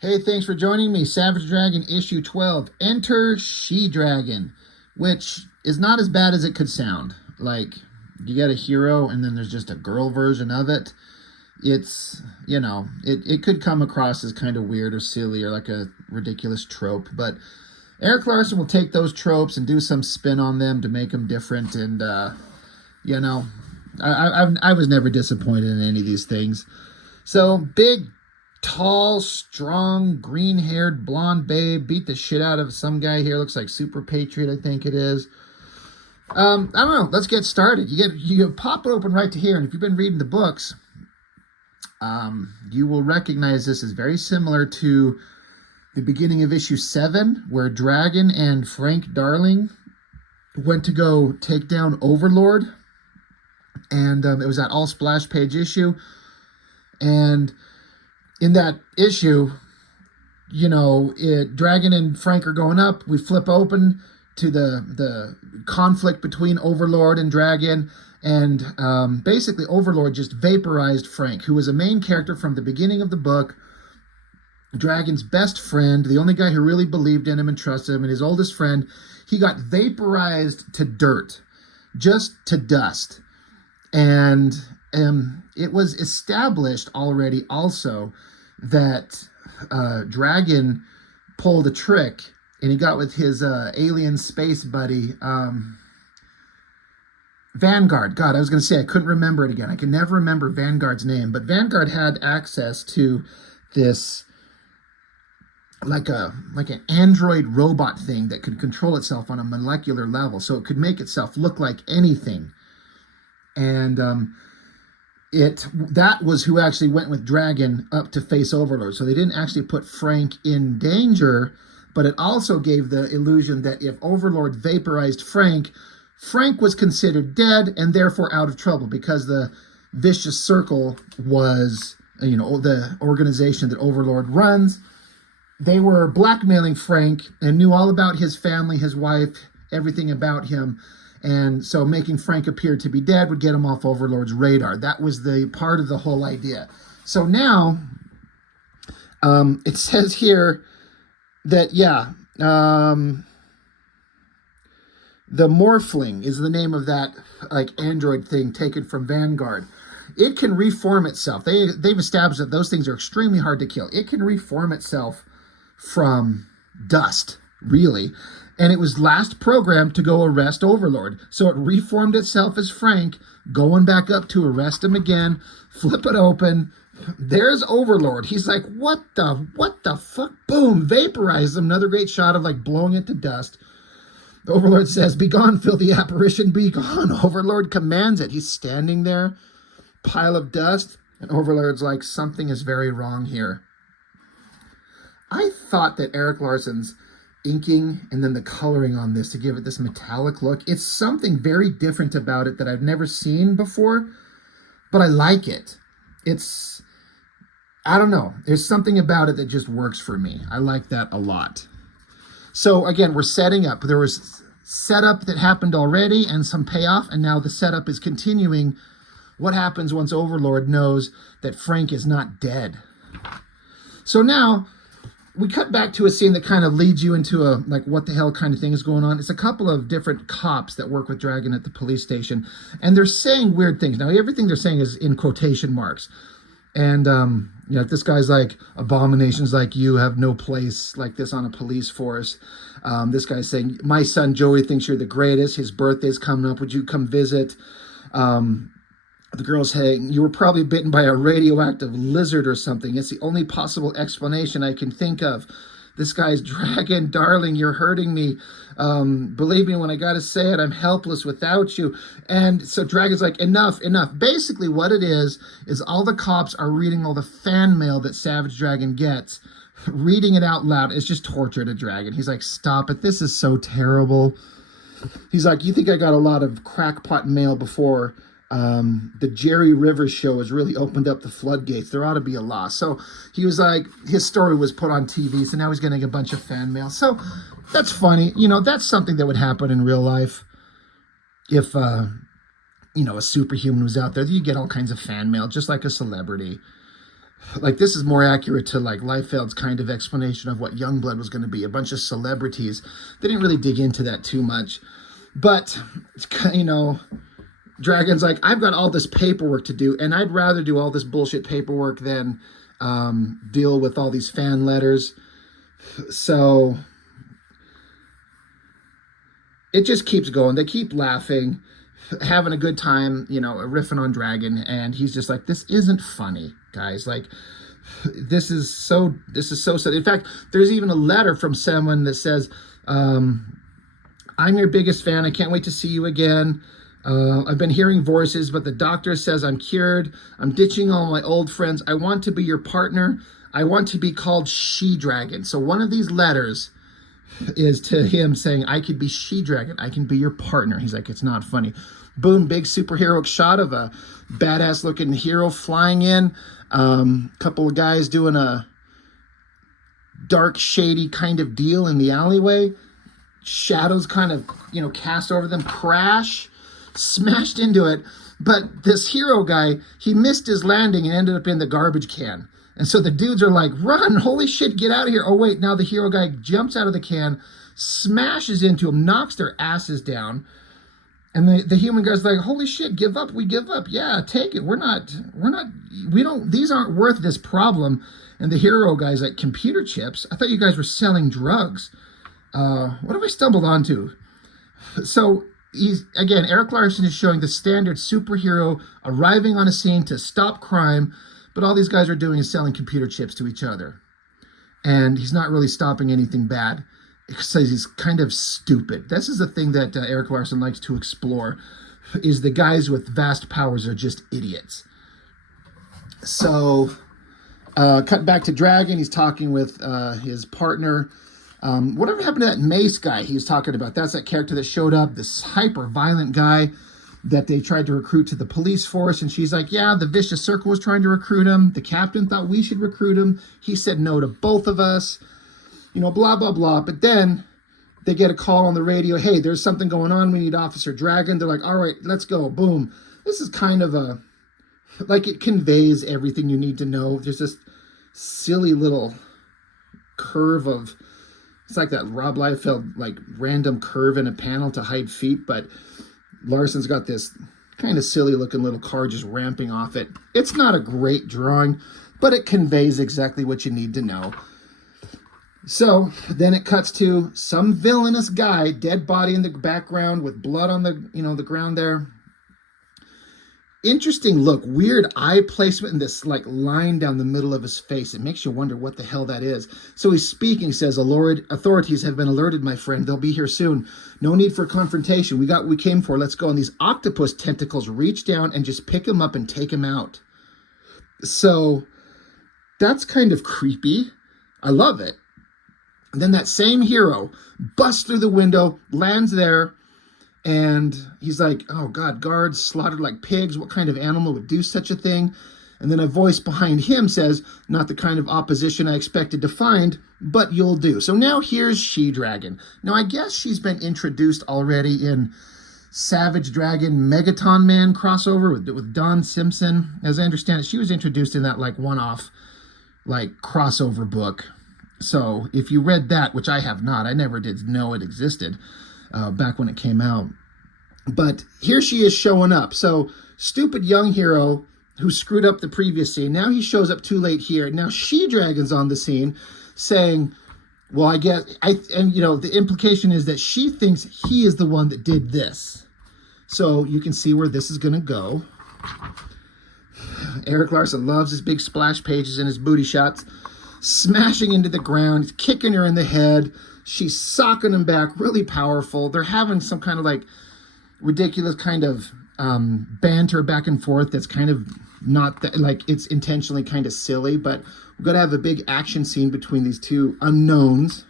Hey, thanks for joining me. Savage Dragon issue 12. Enter She-Dragon, which is not as bad as it could sound. Like, you get a hero and then there's just a girl version of it. It's, it could come across as kind of weird or silly or like a ridiculous trope, but Eric Larson will take those tropes and do some spin on them to make them different. And, you know, I was never disappointed in any of these things. So, big, tall, strong, green-haired, blonde babe beat the shit out of some guy here. Looks like Super Patriot, I think it is. I don't know. Let's get started. You pop it open right to here, and if you've been reading the books, you will recognize this as very similar to the beginning of issue 7, where Dragon and Frank Darling went to go take down Overlord, and it was that all splash page issue, and in that issue, Dragon and Frank are going up. We flip open to the conflict between Overlord and Dragon, and basically Overlord just vaporized Frank, who was a main character from the beginning of the book, Dragon's best friend, the only guy who really believed in him and trusted him, and his oldest friend. He got vaporized to dirt, just to dust. And it was established already also that Dragon pulled a trick, and he got with his alien space buddy, Vanguard. God, I was going to say I couldn't remember it again. I can never remember Vanguard's name, but Vanguard had access to this like an android robot thing that could control itself on a molecular level, so it could make itself look like anything. And that was who actually went with Dragon up to face Overlord. So they didn't actually put Frank in danger, but it also gave the illusion that if Overlord vaporized Frank, Frank was considered dead and therefore out of trouble, because the vicious circle was, the organization that Overlord runs. They were blackmailing Frank and knew all about his family, his wife, everything about him. And so making Frank appear to be dead would get him off Overlord's radar. That was the part of the whole idea. So now it says here that, the Morphling is the name of that like android thing taken from Vanguard. It can reform itself. They've established that those things are extremely hard to kill. It can reform itself from dust, really. And it was last programmed to go arrest Overlord. So it reformed itself as Frank, going back up to arrest him again. Flip it open. There's Overlord. He's like, what the fuck? Boom, vaporized him. Another great shot of like blowing it to dust. Overlord says, "Be gone, filthy apparition, be gone." Overlord commands it. He's standing there, pile of dust. And Overlord's like, something is very wrong here. I thought that Eric Larson's inking and then the coloring on this to give it this metallic look, it's something very different about it that I've never seen before, but I like it. I don't know, there's something about it that just works for me. I like that a lot. So again, we're setting up. There was setup that happened already and some payoff, and now the setup is continuing. What happens once Overlord knows that Frank is not dead? So now we cut back to a scene that kind of leads you into a, like, what the hell kind of thing is going on. It's a couple of different cops that work with Dragon at the police station, and they're saying weird things. Now, everything they're saying is in quotation marks. And, this guy's like, abominations like you have no place like this on a police force. This guy's saying, my son Joey thinks you're the greatest. His birthday's coming up. Would you come visit? The girl's saying, you were probably bitten by a radioactive lizard or something. It's the only possible explanation I can think of. This guy's, Dragon, darling, you're hurting me. Believe me when I gotta say it, I'm helpless without you. And so Dragon's like, enough. Basically what it is all the cops are reading all the fan mail that Savage Dragon gets, reading it out loud. It's just torture to Dragon. He's like, stop it. This is so terrible. He's like, you think I got a lot of crackpot mail before the Jerry Rivers show has really opened up the floodgates. There ought to be a law. So he was like, his story was put on TV, so now he's getting a bunch of fan mail. So that's funny. That's something that would happen in real life. If, a superhuman was out there, you get all kinds of fan mail, just like a celebrity. Like, this is more accurate to like Liefeld's kind of explanation of what Youngblood was going to be. A bunch of celebrities. They didn't really dig into that too much. But, you know, Dragon's like, I've got all this paperwork to do, and I'd rather do all this bullshit paperwork than deal with all these fan letters. So it just keeps going. They keep laughing, having a good time, you know, riffing on Dragon, and he's just like, this isn't funny, guys. Like, this is so sad. In fact, there's even a letter from someone that says, I'm your biggest fan. I can't wait to see you again. I've been hearing voices, but the doctor says I'm cured. I'm ditching all my old friends. I want to be your partner. I want to be called She-Dragon. So one of these letters is to him saying, I could be She-Dragon. I can be your partner. He's like, it's not funny. Boom, big superheroic shot of a badass looking hero flying in. Couple of guys doing a dark, shady kind of deal in the alleyway. Shadows kind of, you know, cast over them. Crash, smashed into it. But this hero guy, he missed his landing and ended up in the garbage can. And so the dudes are like, run, holy shit, get out of here. Oh, wait, now the hero guy jumps out of the can, smashes into him, knocks their asses down. And the human guy's like, holy shit, give up, we give up. Yeah, take it. These aren't worth this problem. And the hero guy's like, computer chips? I thought you guys were selling drugs. What have I stumbled onto? So again, Eric Larson is showing the standard superhero arriving on a scene to stop crime, but all these guys are doing is selling computer chips to each other. And he's not really stopping anything bad, because he's kind of stupid. This is the thing that Eric Larson likes to explore, is the guys with vast powers are just idiots. So, cut back to Dragon. He's talking with his partner. Whatever happened to that Mace guy he was talking about? That's that character that showed up, this hyper-violent guy that they tried to recruit to the police force. And she's like, yeah, the Vicious Circle was trying to recruit him. The captain thought we should recruit him. He said no to both of us. You know, blah, blah, blah. But then they get a call on the radio. Hey, there's something going on. We need Officer Dragon. They're like, all right, let's go. Boom. This is kind of a, like, it conveys everything you need to know. There's this silly little curve of, it's like that Rob Liefeld, like, random curve in a panel to hide feet, but Larson's got this kind of silly looking little car just ramping off it. It's not a great drawing, but it conveys exactly what you need to know. So then it cuts to some villainous guy, dead body in the background with blood on the, you know, the ground there. Interesting look, weird eye placement in this like line down the middle of his face. It makes you wonder what the hell that is. So he's speaking, says, authorities have been alerted, my friend. They'll be here soon. No need for confrontation. We got what we came for. Let's go. And these octopus tentacles reach down and just pick him up and take him out. So that's kind of creepy. I love it. And then that same hero busts through the window, lands there, and he's like, oh, God, guards slaughtered like pigs. What kind of animal would do such a thing? And then a voice behind him says, not the kind of opposition I expected to find, but you'll do. So now here's She-Dragon. Now, I guess she's been introduced already in Savage Dragon Megaton Man crossover with Don Simpson. As I understand it, she was introduced in that, like, one-off, like, crossover book. So if you read that, which I have not, I never did know it existed back when it came out. But here she is showing up. So stupid young hero who screwed up the previous scene. Now he shows up too late here. Now She-Dragon's on the scene saying, well, I guess, and you know, the implication is that she thinks he is the one that did this. So you can see where this is going to go. Eric Larson loves his big splash pages and his booty shots. Smashing into the ground, kicking her in the head. She's socking him back, really powerful. They're having some kind of like ridiculous kind of banter back and forth that's kind of not that, like, it's intentionally kind of silly, but we're going to have a big action scene between these two unknowns.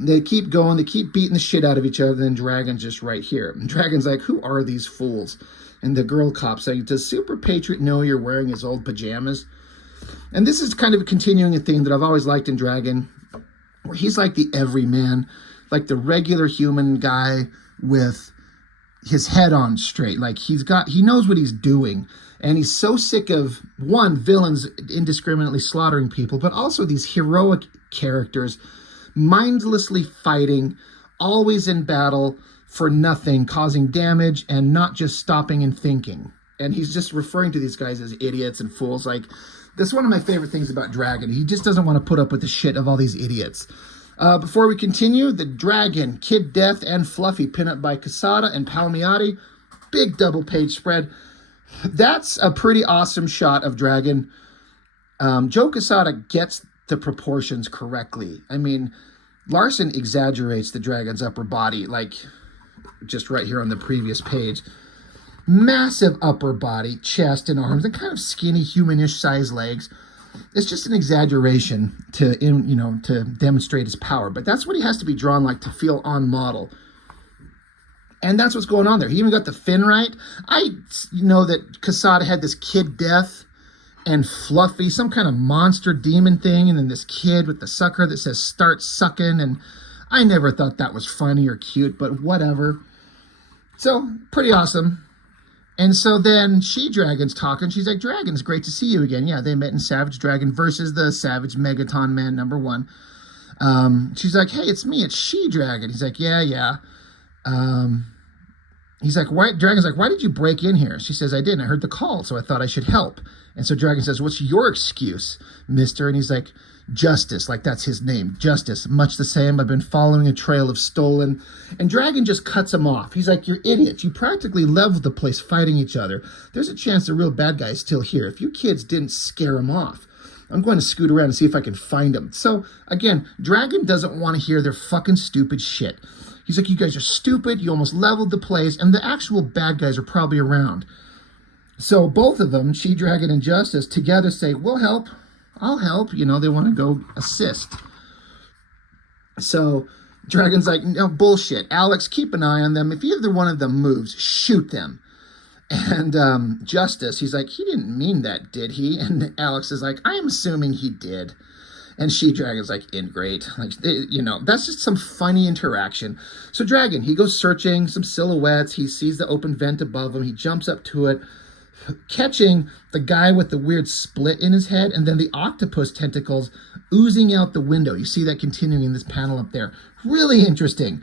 They keep going, they keep beating the shit out of each other, and then Dragon's just right here. And Dragon's like, who are these fools? And the girl cop's saying, does Super Patriot know you're wearing his old pajamas? And this is kind of continuing a theme that I've always liked in Dragon, where he's like the everyman, like the regular human guy with, his head on straight. Like he knows what he's doing. And he's so sick of, one, villains indiscriminately slaughtering people, but also these heroic characters mindlessly fighting, always in battle for nothing, causing damage and not just stopping and thinking. And he's just referring to these guys as idiots and fools. Like, that's one of my favorite things about Dragon. He just doesn't want to put up with the shit of all these idiots. Before we continue, the Dragon, Kid Death, and Fluffy, pinup by Quesada and Palmiotti. Big double page spread. That's a pretty awesome shot of Dragon. Joe Quesada gets the proportions correctly. I mean, Larson exaggerates the Dragon's upper body, like just right here on the previous page. Massive upper body, chest, and arms, and kind of skinny, humanish sized legs. It's just an exaggeration to demonstrate his power. But that's what he has to be drawn like to feel on model. And that's what's going on there. He even got the fin right. I know that Quesada had this Kid Death and Fluffy, some kind of monster demon thing, and then this kid with the sucker that says start sucking, and I never thought that was funny or cute, but whatever. So, pretty awesome. And so then She-Dragon's talking. She's like, Dragon, it's great to see you again. Yeah, they met in Savage Dragon versus the Savage Megaton Man #1. She's like, hey, it's me. It's She-Dragon. He's like, yeah. He's like, why? Dragon's like, why did you break in here? She says, I didn't. I heard the call, so I thought I should help. And so Dragon says, what's your excuse, mister? And he's like, Justice, like that's his name, Justice, much the same. I've been following a trail of stolen. And Dragon just cuts him off. He's like, you're idiots. You practically leveled the place fighting each other. There's a chance the real bad guy is still here. If you kids didn't scare him off, I'm going to scoot around and see if I can find him. So, again, Dragon doesn't want to hear their fucking stupid shit. He's like, you guys are stupid. You almost leveled the place. And the actual bad guys are probably around. So both of them, She-Dragon and Justice, together say, we'll help. I'll help. You know, they want to go assist. So Dragon's like, no, bullshit. Alex, keep an eye on them. If either one of them moves, shoot them. And Justice, he's like, he didn't mean that, did he? And Alex is like, I'm assuming he did. And She-Dragon's like, great. Like, that's just some funny interaction. So Dragon, he goes searching some silhouettes. He sees the open vent above him. He jumps up to it, catching the guy with the weird split in his head, and then the octopus tentacles oozing out the window. You see that continuing in this panel up there. Really interesting.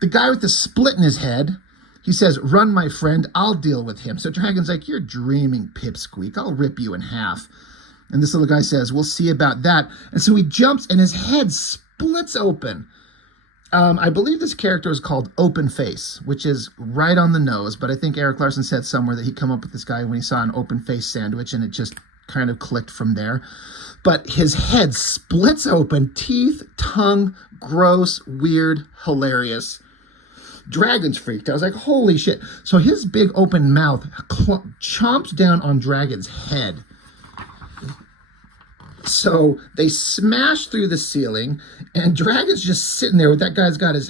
The guy with the split in his head, he says, run, my friend, I'll deal with him. So Dragon's like, you're dreaming, pipsqueak. I'll rip you in half. And this little guy says, we'll see about that. And so he jumps, and his head splits open. I believe this character is called Open Face, which is right on the nose. But I think Eric Larson said somewhere that he come up with this guy when he saw an open face sandwich, and it just kind of clicked from there. But his head splits open, teeth, tongue, gross, weird, hilarious. Dragon's freaked. I was like, holy shit. So his big open mouth chomps down on Dragon's head. So they smash through the ceiling, and Dragon's just sitting there with that guy's got his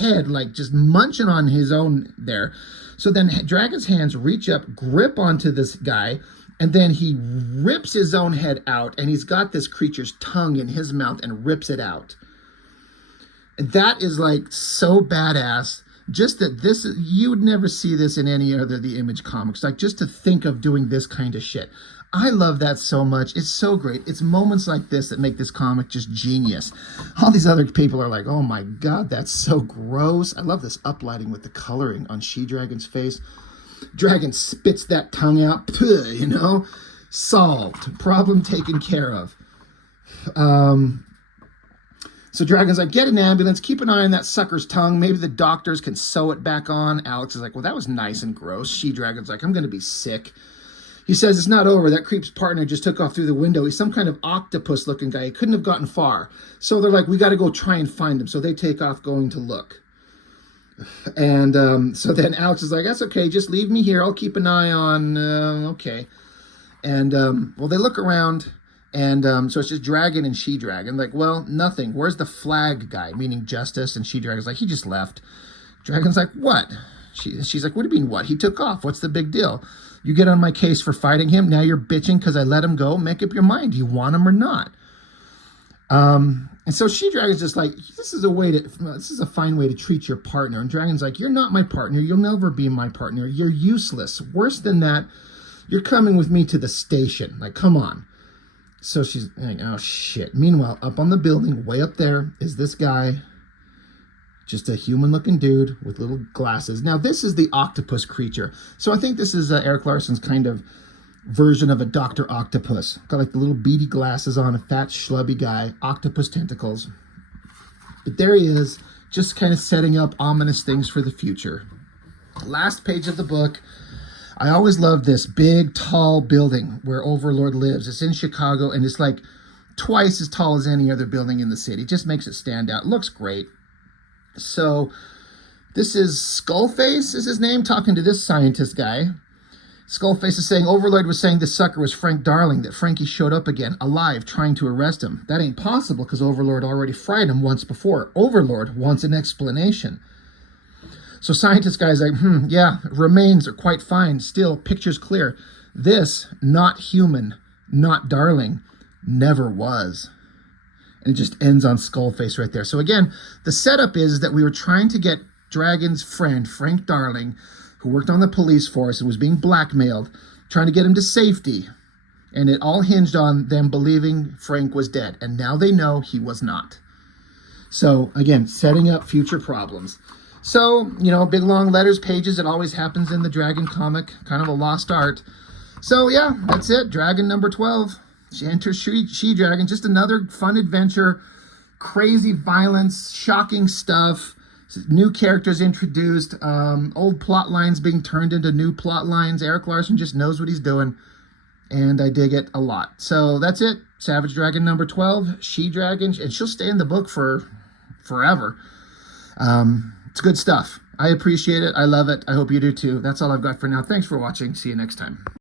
head like just munching on his own there. So then Dragon's hands reach up, grip onto this guy, and then he rips his own head out, and he's got this creature's tongue in his mouth and rips it out. That is like so badass. Just that you would never see this in any other of the Image comics. Like, just to think of doing this kind of shit. I love that so much. It's so great. It's moments like this that make this comic just genius. All these other people are like, oh my God, that's so gross. I love this uplighting with the coloring on She-Dragon's face. Dragon spits that tongue out. Puh, solved. Problem taken care of. So Dragon's like, get an ambulance, keep an eye on that sucker's tongue. Maybe the doctors can sew it back on. Alex is like, well, that was nice and gross. She-Dragon's like, I'm going to be sick. He says, it's not over. That creep's partner just took off through the window. He's some kind of octopus-looking guy. He couldn't have gotten far. So they're like, we got to go try and find him. So they take off going to look. And so then Alex is like, that's okay. Just leave me here. I'll keep an eye on, okay. And, well, they look around. And so it's just Dragon and She-Dragon. Like, well, nothing. Where's the flag guy? Meaning Justice. And She-Dragon's like, he just left. Dragon's like, what? She's like, what do you mean what? He took off. What's the big deal? You get on my case for fighting him. Now you're bitching because I let him go. Make up your mind. Do you want him or not? And And so She-Dragon's just like, this is a fine way to treat your partner. And Dragon's like, you're not my partner. You'll never be my partner. You're useless. Worse than that, you're coming with me to the station. Like, come on. So she's like, oh, shit. Meanwhile, up on the building, way up there, is this guy. Just a human-looking dude with little glasses. Now, this is the octopus creature. So I think this is Eric Larson's kind of version of a Dr. Octopus. Got like the little beady glasses on, a fat, schlubby guy, octopus tentacles. But there he is, just kind of setting up ominous things for the future. Last page of the book. I always loved this big, tall building where Overlord lives. It's in Chicago, and it's like twice as tall as any other building in the city. Just makes it stand out. Looks great. So this is Skullface is his name, talking to this scientist guy. Skullface is saying Overlord was saying this sucker was Frank Darling, that Frankie showed up again, alive, trying to arrest him. That ain't possible because Overlord already fried him once before. Overlord wants an explanation. So scientist guy's like, yeah, remains are quite fine. Still, picture's clear. This, not human, not Darling, never was. And it just ends on Skullface right there. So again, the setup is that we were trying to get Dragon's friend, Frank Darling, who worked on the police force and was being blackmailed, trying to get him to safety. And it all hinged on them believing Frank was dead. And now they know he was not. So again, setting up future problems. So, you know, big long letters, pages. It always happens in the Dragon comic. Kind of a lost art. So yeah, that's it. Dragon number 12. She enters She-Dragon. Just another fun adventure. Crazy violence, shocking stuff. New characters introduced. Old plot lines being turned into new plot lines. Eric Larson just knows what he's doing. And I dig it a lot. So that's it. Savage Dragon number 12. She-Dragon. And she'll stay in the book for forever. It's good stuff. I appreciate it. I love it. I hope you do too. That's all I've got for now. Thanks for watching. See you next time.